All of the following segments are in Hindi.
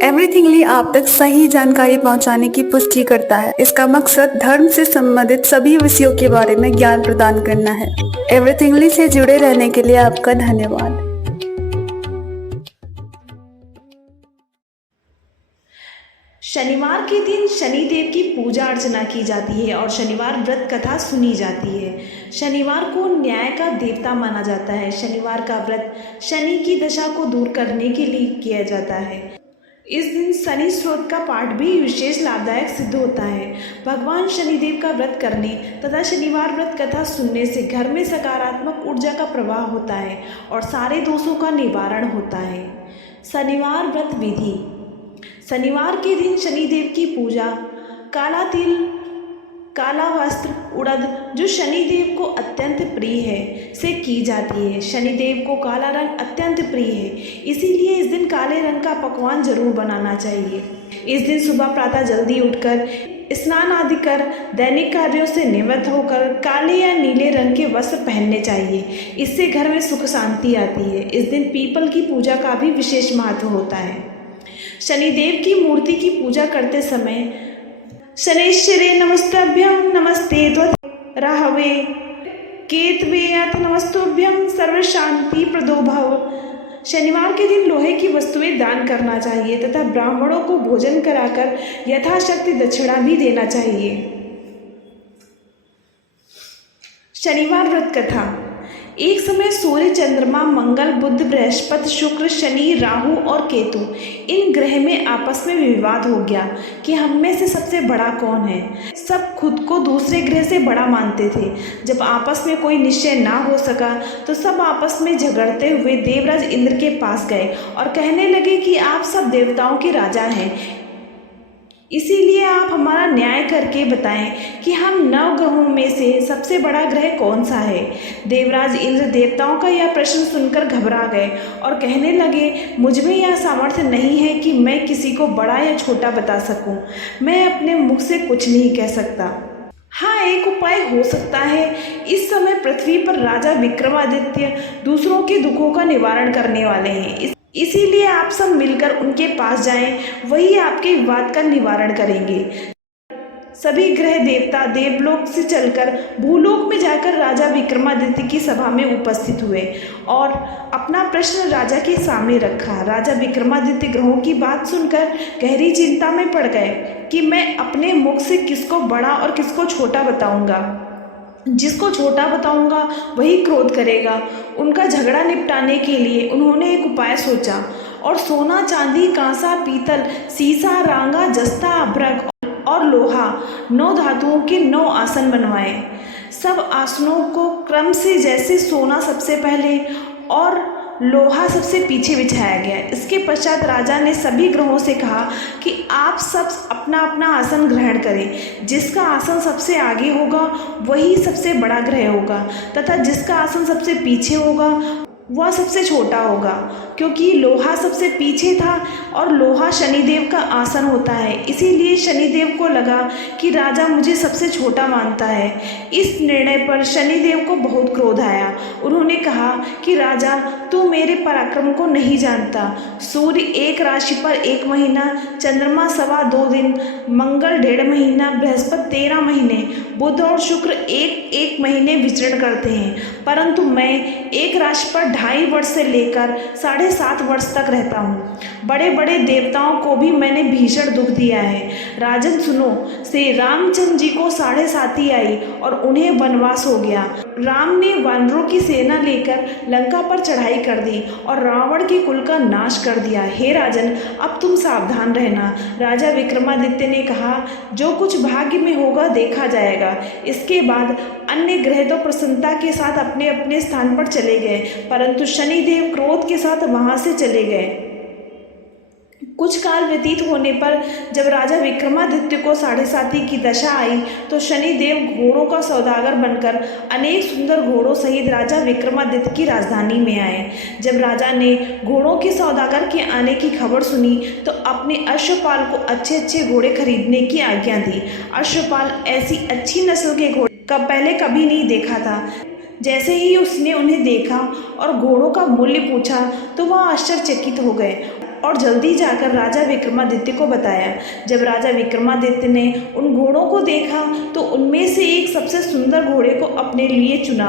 एवरीथिंगली आप तक सही जानकारी पहुंचाने की पुष्टि करता है। इसका मकसद धर्म से संबंधित सभी विषयों के बारे में ज्ञान प्रदान करना है। एवरीथिंगली से जुड़े रहने के लिए आपका धन्यवाद। शनिवार के दिन शनिदेव की पूजा अर्चना की जाती है और शनिवार व्रत कथा सुनी जाती है। शनिवार को न्याय का देवता माना जाता है। शनिवार का व्रत शनि की दशा को दूर करने के लिए किया जाता है। इस दिन शनि स्त्रोत का पाठ भी विशेष लाभदायक सिद्ध होता है। भगवान शनिदेव का व्रत करने तथा शनिवार व्रत कथा सुनने से घर में सकारात्मक ऊर्जा का प्रवाह होता है और सारे दोषों का निवारण होता है। शनिवार व्रत विधि। शनिवार के दिन शनिदेव की पूजा काला तिल, काला वस्त्र, उड़द जो शनिदेव को अत्यंत प्रिय है से की जाती है। शनिदेव को काला रंग अत्यंत प्रिय है, इसीलिए इस दिन काले रंग का पकवान जरूर बनाना चाहिए। इस दिन सुबह प्रातः जल्दी उठकर स्नान आदि कर दैनिक कार्यों से निवृत्त होकर काले या नीले रंग के वस्त्र पहनने चाहिए। इससे घर में सुख शांति आती है। इस दिन पीपल की पूजा का भी विशेष महत्व होता है। शनिदेव की मूर्ति की पूजा करते समय शनैश्चरे नमस्तभ्यं नमस्ते त्वत् राहवे केतवे अथ नमस्तुभ्यं सर्व शांति प्रदो भव। शनिवार के दिन लोहे की वस्तुएं दान करना चाहिए तथा ब्राह्मणों को भोजन कराकर यथाशक्ति दक्षिणा भी देना चाहिए। शनिवार व्रत कथा। एक समय सूर्य, चंद्रमा, मंगल, बुध, बृहस्पति, शुक्र, शनि, राहु और केतु इन ग्रह में आपस में विवाद हो गया कि हम में से सबसे बड़ा कौन है। सब खुद को दूसरे ग्रह से बड़ा मानते थे। जब आपस में कोई निश्चय ना हो सका तो सब आपस में झगड़ते हुए देवराज इंद्र के पास गए और कहने लगे कि आप सब देवताओं के राजा हैं, इसीलिए आप हमारा न्याय करके बताएं कि हम 9 ग्रहों में से सबसे बड़ा ग्रह कौन सा है। देवराज इंद्र देवताओं का यह प्रश्न सुनकर घबरा गए और कहने लगे, मुझ में यह सामर्थ्य नहीं है कि मैं किसी को बड़ा या छोटा बता सकूं। मैं अपने मुख से कुछ नहीं कह सकता। हाँ, एक उपाय हो सकता है। इस समय पृथ्वी पर राजा विक्रमादित्य दूसरों के दुखों का निवारण करने वाले हैं, इसीलिए आप सब मिलकर उनके पास जाएं, वही आपके विवाद का निवारण करेंगे। सभी ग्रह देवता देवलोक से चलकर भूलोक में जाकर राजा विक्रमादित्य की सभा में उपस्थित हुए और अपना प्रश्न राजा के सामने रखा। राजा विक्रमादित्य ग्रहों की बात सुनकर गहरी चिंता में पड़ गए कि मैं अपने मुख से किसको बड़ा और किसको छोटा बताऊंगा। जिसको छोटा बताऊंगा वही क्रोध करेगा। उनका झगड़ा निपटाने के लिए उन्होंने एक उपाय सोचा और सोना, चांदी, कांसा, पीतल, सीसा, रांगा, जस्ता, अभ्रक और लोहा 9 धातुओं के 9 आसन बनवाए। सब आसनों को क्रम से जैसे सोना सबसे पहले और लोहा सबसे पीछे बिछाया गया। इसके पश्चात राजा ने सभी ग्रहों से कहा कि आप सब अपना अपना आसन ग्रहण करें। जिसका आसन सबसे आगे होगा वही सबसे बड़ा ग्रह होगा तथा जिसका आसन सबसे पीछे होगा वह सबसे छोटा होगा, क्योंकि लोहा सबसे पीछे था और लोहा शनिदेव का आसन होता है। इसीलिए शनिदेव को लगा कि राजा मुझे सबसे छोटा मानता है। इस निर्णय पर शनिदेव को बहुत क्रोध आया। उन्होंने कहा कि राजा, तू मेरे पराक्रम को नहीं जानता। सूर्य एक राशि पर 1 महीना, चंद्रमा 2.25 दिन, मंगल 1.5 महीना, बृहस्पति 13 महीने, बुध और शुक्र एक महीने विचरण करते हैं, परंतु मैं एक राशि पर 2.5 वर्ष से लेकर 7.5 वर्ष तक रहता हूँ। बड़े बड़े देवताओं को भी मैंने भीषण दुख दिया है। राजन सुनो, श्री रामचंद्र जी को 7.5 आई और उन्हें वनवास हो गया। राम ने वानरों की सेना लेकर लंका पर चढ़ाई कर दी और रावण के कुल का नाश कर दिया। हे राजन, अब तुम सावधान रहना। राजा विक्रमादित्य ने कहा, जो कुछ भाग्य में होगा देखा जाएगा। इसके बाद अन्य ग्रह तो प्रसन्नता के साथ अपने अपने स्थान पर चले गए, परंतु शनिदेव क्रोध के साथ वहां से चले गए। कुछ काल व्यतीत होने पर जब राजा विक्रमादित्य को 7.5 की दशा आई तो शनिदेव घोड़ों का सौदागर बनकर अनेक सुंदर घोड़ों सहित राजा विक्रमादित्य की राजधानी में आए। जब राजा ने घोड़ों के सौदागर के आने की खबर सुनी तो अपने अश्वपाल को अच्छे अच्छे घोड़े खरीदने की आज्ञा दी। अश्वपाल ऐसी अच्छी नस्ल के घोड़े पहले कभी नहीं देखा था। जैसे ही उसने उन्हें देखा और घोड़ों का मूल्य पूछा तो वह आश्चर्यचकित हो गए और जल्दी जाकर राजा विक्रमादित्य को बताया। जब राजा विक्रमादित्य ने उन घोड़ों को देखा तो उनमें से एक सबसे सुंदर घोड़े को अपने लिए चुना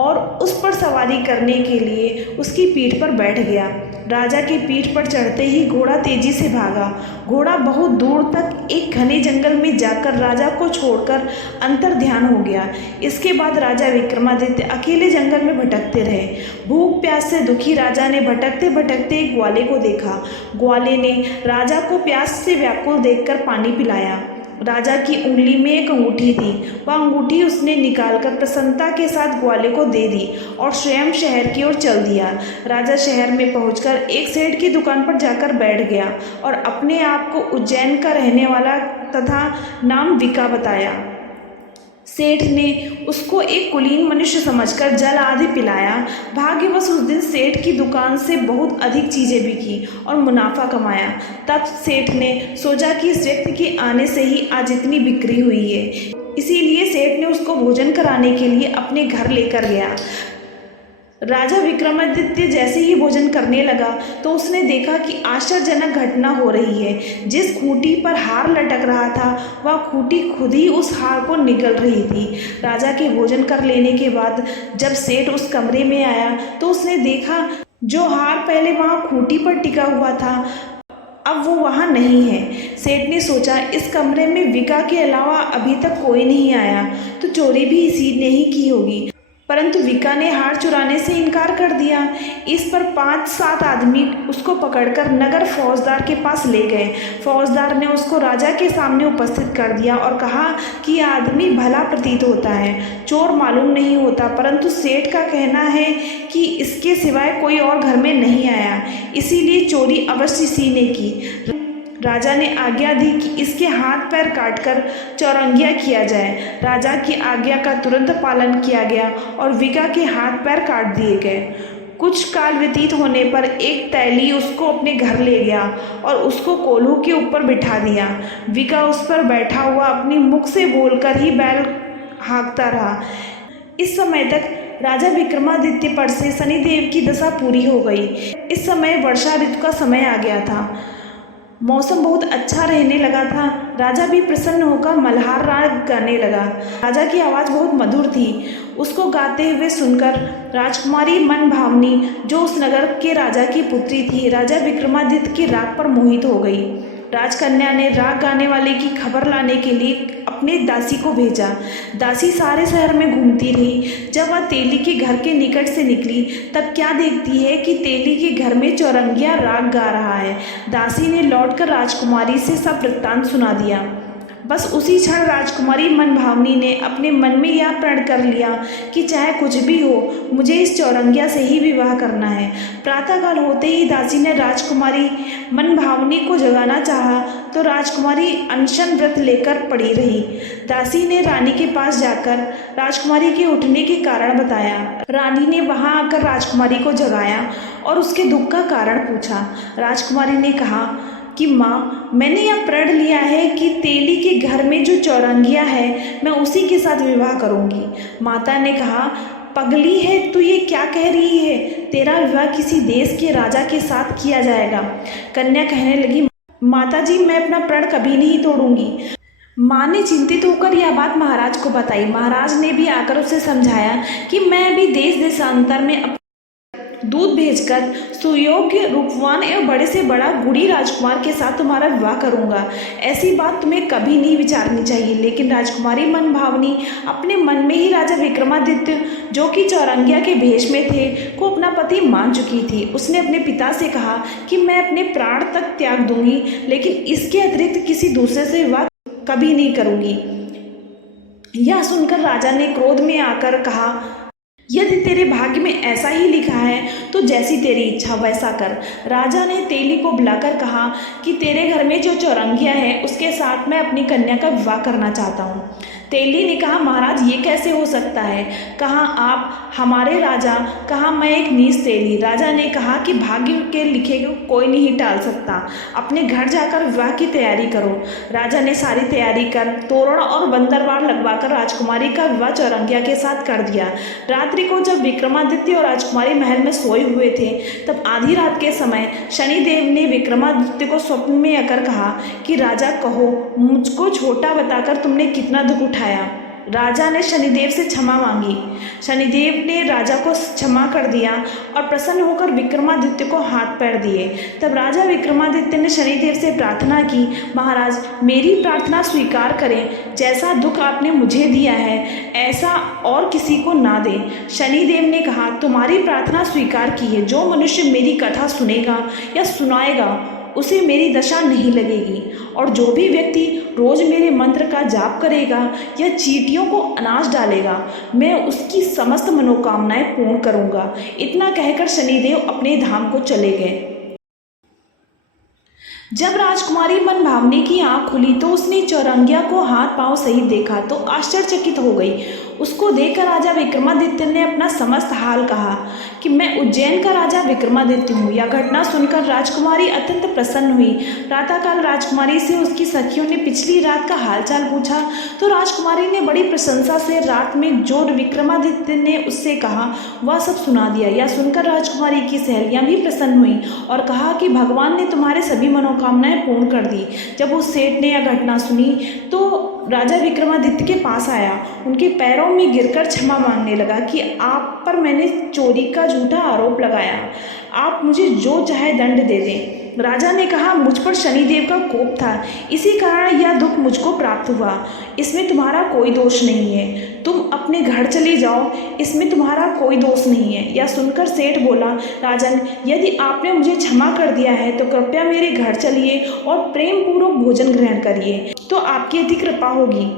और उस पर सवारी करने के लिए उसकी पीठ पर बैठ गया। राजा की पीठ पर चढ़ते ही घोड़ा तेजी से भागा। घोड़ा बहुत दूर तक एक घने जंगल में जाकर राजा को छोड़कर अंतर ध्यान हो गया। इसके बाद राजा विक्रमादित्य अकेले जंगल में भटकते रहे। भूख प्यास से दुखी राजा ने भटकते भटकते एक ग्वाले को देखा। ग्वाले ने राजा को प्यास से व्याकुल देखकर पानी पिलाया। राजा की उंगली में एक अंगूठी थी। वह अंगूठी उसने निकालकर प्रसन्नता के साथ ग्वाले को दे दी और स्वयं शहर की ओर चल दिया। राजा शहर में पहुंचकर एक सेठ की दुकान पर जाकर बैठ गया और अपने आप को उज्जैन का रहने वाला तथा नाम विका बताया। सेठ ने उसको एक कुलीन मनुष्य समझकर जल आदि पिलाया। भाग्यवश उस दिन सेठ की दुकान से बहुत अधिक चीज़ें बिकी और मुनाफा कमाया। तब सेठ ने सोचा कि इस व्यक्ति के आने से ही आज इतनी बिक्री हुई है, इसीलिए सेठ ने उसको भोजन कराने के लिए अपने घर लेकर गया। राजा विक्रमादित्य जैसे ही भोजन करने लगा तो उसने देखा कि आश्चर्यजनक घटना हो रही है। जिस खूंटी पर हार लटक रहा था वह खूंटी खुद ही उस हार को निगल रही थी। राजा के भोजन कर लेने के बाद जब सेठ उस कमरे में आया तो उसने देखा जो हार पहले वहाँ खूंटी पर टिका हुआ था अब वो वहाँ नहीं है। सेठ ने सोचा इस कमरे में विका के अलावा अभी तक कोई नहीं आया तो चोरी भी इसी ने ही की होगी, परंतु विका ने हार चुराने से इनकार कर दिया। इस पर 5-7 आदमी उसको पकड़कर नगर फौजदार के पास ले गए। फौजदार ने उसको राजा के सामने उपस्थित कर दिया और कहा कि यह आदमी भला प्रतीत होता है, चोर मालूम नहीं होता, परंतु सेठ का कहना है कि इसके सिवाय कोई और घर में नहीं आया, इसीलिए चोरी अवश्य इसी ने की। राजा ने आज्ञा दी कि इसके हाथ पैर काटकर चौरंगिया किया जाए। राजा की आज्ञा का तुरंत पालन किया गया और विका के हाथ पैर काट दिए गए। कुछ काल व्यतीत होने पर एक तैली उसको अपने घर ले गया और उसको कोल्हू के ऊपर बिठा दिया। विका उस पर बैठा हुआ अपनी मुख से बोलकर ही बैल हाँकता रहा। इस समय तक राजा विक्रमादित्य पर से शनिदेव की दशा पूरी हो गई। इस समय वर्षा ऋतु का समय आ गया था। मौसम बहुत अच्छा रहने लगा था। राजा भी प्रसन्न होकर मल्हार राग गाने लगा। राजा की आवाज़ बहुत मधुर थी। उसको गाते हुए सुनकर राजकुमारी मनभावनी जो उस नगर के राजा की पुत्री थी राजा विक्रमादित्य के राग पर मोहित हो गई। राजकन्या ने राग गाने वाले की खबर लाने के लिए अपने दासी को भेजा। दासी सारे शहर में घूमती रही। जब वह तेली के घर के निकट से निकली तब क्या देखती है कि तेली के घर में चौरंगिया राग गा रहा है। दासी ने लौटकर राजकुमारी से सब वृत्तांत सुना दिया। बस उसी क्षण राजकुमारी मनभावनी ने अपने मन में यह प्रण कर लिया कि चाहे कुछ भी हो मुझे इस चौरंगिया से ही विवाह करना है। प्रातःकाल होते ही दासी ने राजकुमारी मनभावनी को जगाना चाहा तो राजकुमारी अनशन व्रत लेकर पड़ी रही। दासी ने रानी के पास जाकर राजकुमारी के उठने के कारण बताया। रानी ने वहां आकर राजकुमारी को जगाया और उसके दुख का कारण पूछा। राजकुमारी ने कहा कि माँ, मैंने यह प्रण लिया है कि तेली के घर में जो चौरंगिया है मैं उसी के साथ विवाह करूंगी। माता ने कहा, पगली है तू ये क्या कह रही है? तेरा विवाह किसी देश के राजा के साथ किया जाएगा। कन्या कहने लगी, माता जी मैं अपना प्रण कभी नहीं तोड़ूंगी। माँ ने चिंतित होकर यह बात महाराज को बताई। महाराज ने भी आकर उसे समझाया कि मैं अभी देश देशांतर में दूध भेजकर सुयोग्य रूपवान एवं बड़े से बड़ा गुड़ी राजकुमार के साथ तुम्हारा विवाह करूंगा। ऐसी बात तुम्हें कभी नहीं विचारनी चाहिए। लेकिन राजकुमारी मनभावनी अपने मन में ही राजा विक्रमादित्य जो कि चौरंगिया के भेष में थे को अपना पति मान चुकी थी। उसने अपने पिता से कहा कि मैं अपने प्राण तक त्याग दूंगी, लेकिन इसके अतिरिक्त किसी दूसरे से विवाह कभी नहीं करूंगी। यह सुनकर राजा ने क्रोध में आकर कहा, यदि तेरे भाग्य में ऐसा ही लिखा है तो जैसी तेरी इच्छा वैसा कर। राजा ने तेली को बुलाकर कहा कि तेरे घर में जो चौरंगिया है उसके साथ मैं अपनी कन्या का विवाह करना चाहता हूँ। तेली ने कहा, महाराज ये कैसे हो सकता है? कहाँ आप हमारे राजा, कहाँ मैं एक नीच तेली। राजा ने कहा कि भाग्य के लिखे को कोई नहीं टाल सकता। अपने घर जाकर विवाह की तैयारी करो। राजा ने सारी तैयारी कर तोरण और बंदरवार लगवाकर राजकुमारी का विवाह चौरंगिया के साथ कर दिया। रात्रि को जब विक्रमादित्य और राजकुमारी महल में सोए सोए हुए थे, तब आधी रात के समय शनिदेव ने विक्रमादित्य को स्वप्न में आकर कहा कि राजा कहो, मुझको छोटा बताकर तुमने कितना दुख उठाया। राजा ने शनिदेव से क्षमा मांगी। शनिदेव ने राजा को क्षमा कर दिया और प्रसन्न होकर विक्रमादित्य को हाथ पैर दिए। तब राजा विक्रमादित्य ने शनिदेव से प्रार्थना की, महाराज मेरी प्रार्थना स्वीकार करें, जैसा दुख आपने मुझे दिया है ऐसा और किसी को ना दें। शनिदेव ने कहा, तुम्हारी प्रार्थना स्वीकार की है। जो मनुष्य मेरी कथा सुनेगा या सुनाएगा उसे मेरी दशा नहीं लगेगी, और जो भी व्यक्ति रोज मेरे मंत्र का जाप करेगा या चींटियों को अनाज डालेगा, मैं उसकी समस्त मनोकामनाएं पूर्ण करूंगा। इतना कहकर शनिदेव अपने धाम को चले गए। जब राजकुमारी मनभावनी की आंख खुली तो उसने चौरंगिया को हाथ पांव सहित देखा तो आश्चर्यचकित हो गई। उसको देखकर राजा विक्रमादित्य ने अपना समस्त हाल कहा कि मैं उज्जैन का राजा विक्रमादित्य हूँ। यह घटना सुनकर राजकुमारी अत्यंत प्रसन्न हुई। प्रातःकाल राजकुमारी से उसकी सखियों ने पिछली रात का हालचाल पूछा तो राजकुमारी ने बड़ी प्रशंसा से रात में जो विक्रमादित्य ने उससे कहा वह सब सुना दिया। यह सुनकर राजकुमारी की सहेलियां भी प्रसन्न हुई और कहा कि भगवान ने तुम्हारे सभी मनोकामनाएं पूर्ण कर दी। जब उस सेठ ने यह घटना सुनी तो राजा विक्रमादित्य के पास आया, उनके पैरों में गिरकर क्षमा मांगने लगा कि आप पर मैंने चोरी का झूठा आरोप लगाया, आप मुझे जो चाहे दंड दे दें। राजा ने कहा, मुझ पर शनिदेव का कोप था, इसी कारण यह दुख मुझको प्राप्त हुआ। इसमें तुम्हारा कोई दोष नहीं है, तुम अपने घर चले जाओ, इसमें तुम्हारा कोई दोष नहीं है। यह सुनकर सेठ बोला, राजन यदि आपने मुझे क्षमा कर दिया है तो कृपया मेरे घर चलिए और प्रेम पूर्वक भोजन ग्रहण करिए, तो आपकी अति कृपा होगी।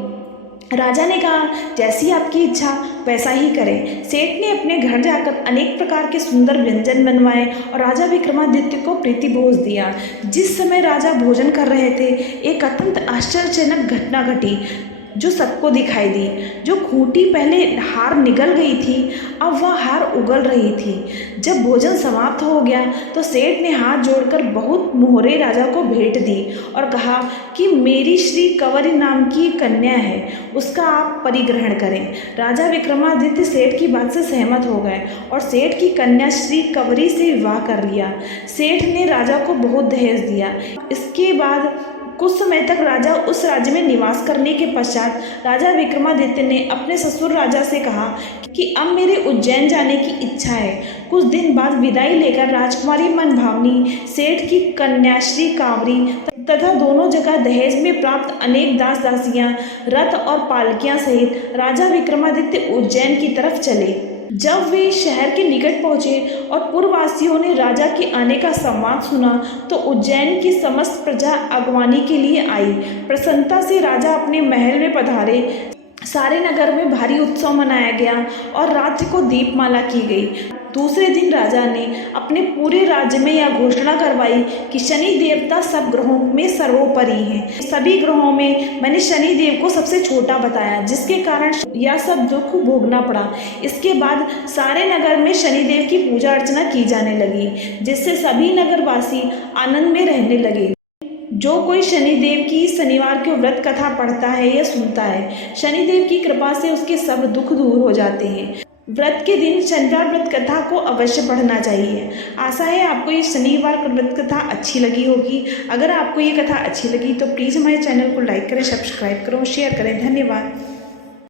राजा ने कहा, जैसी आपकी इच्छा वैसा ही करें। सेठ ने अपने घर जाकर अनेक प्रकार के सुंदर व्यंजन बनवाए और राजा विक्रमादित्य को प्रीति भोज दिया। जिस समय राजा भोजन कर रहे थे एक अत्यंत आश्चर्यजनक घटना घटी जो सबको दिखाई दी। जो खूंटी पहले हार निगल गई थी अब वह हार उगल रही थी। जब भोजन समाप्त हो गया तो सेठ ने हाथ जोड़कर बहुत मोहरे राजा को भेंट दी और कहा कि मेरी श्री कंवरी नाम की कन्या है, उसका आप परिग्रहण करें। राजा विक्रमादित्य सेठ की बात से सहमत हो गए और सेठ की कन्या श्री कंवरी से विवाह कर लिया। सेठ ने राजा को बहुत दहेज दिया। इसके बाद कुछ समय तक राजा उस राज्य में निवास करने के पश्चात राजा विक्रमादित्य ने अपने ससुर राजा से कहा कि अब मेरे उज्जैन जाने की इच्छा है। कुछ दिन बाद विदाई लेकर राजकुमारी मनभावनी, सेठ की कन्या श्री कांवरी तथा दोनों जगह दहेज में प्राप्त अनेक दास दासियां, रथ और पालकियां सहित राजा विक्रमादित्य उज्जैन की तरफ चले। जब वे शहर के निकट पहुंचे और पूर्ववासियों ने राजा के आने का संवाद सुना तो उज्जैन की समस्त प्रजा अगवानी के लिए आई। प्रसन्नता से राजा अपने महल में पधारे। सारे नगर में भारी उत्सव मनाया गया और राज्य को दीपमाला की गई। दूसरे दिन राजा ने अपने पूरे राज्य में यह घोषणा करवाई कि शनि देवता सब ग्रहों में सर्वोपरि हैं। सभी ग्रहों में मैंने शनि देव को सबसे छोटा बताया, जिसके कारण यह सब दुख भोगना पड़ा। इसके बाद सारे नगर में शनिदेव की पूजा अर्चना की जाने लगी, जिससे सभी नगरवासी आनंद में रहने लगे। जो कोई शनिदेव की शनिवार के व्रत कथा पढ़ता है या सुनता है, शनिदेव की कृपा से उसके सब दुख दूर हो जाते हैं। व्रत के दिन शनिवार व्रत कथा को अवश्य पढ़ना चाहिए। आशा है आपको ये शनिवार व्रत कथा अच्छी लगी होगी। अगर आपको ये कथा अच्छी लगी तो प्लीज़ हमारे चैनल को लाइक करें, सब्सक्राइब करें, शेयर करें। धन्यवाद।